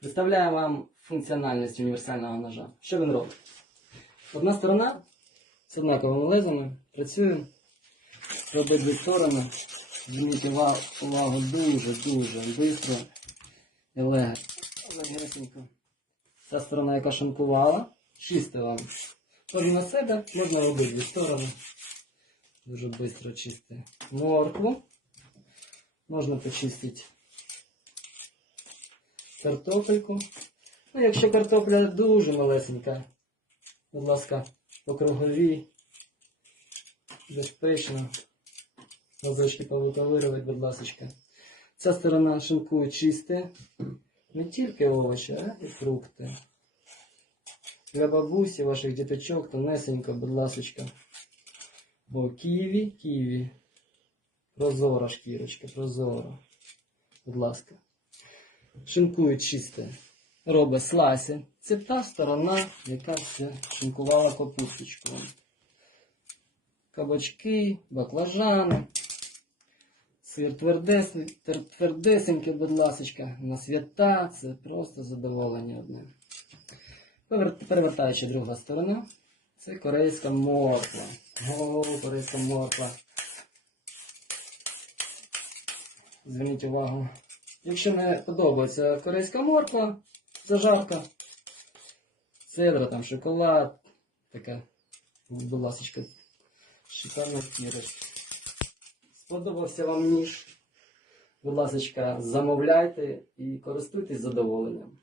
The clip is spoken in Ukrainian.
Представляю вам функціональність універсального ножа. Що він робить? Одна сторона з однаковими лезами працює, робить дві сторони. Зверніть увагу дуже-дуже швидко і лег- легесенько. Ця сторона, яка шанкувала, чистила. Кожен на себе можна робити дві сторони. Дуже швидко чистити моркву. Можна почистити картопельку. Ну, якщо картопля дуже малесенька, будь ласка, по круговій, безпечно. Мазочки повиковирювати, будь ласка. Ця сторона шинкує чисте. Не тільки овочі, а і фрукти. Для бабусі, ваших діточок, тонесенько, будь ласочка. Бо ківі, ківі. Прозора шкірочка, прозора. Будь ласка. Шинкує чисте. Робить слайси. Це та сторона, яка все шинкувала капусточку. Кабачки, баклажани. Сир твердесенький, будь ласочка, на свята, це просто задоволення одне. Перевертаючи друга сторона, це корейська морква. О, корейська морква. Зверніть увагу. Якщо не подобається корейська морква, зажарка, цедра, там шоколад, така, будь шикарна кірочка. Сподобався вам ніж? Будь ласка, замовляйте і користуйтесь задоволенням.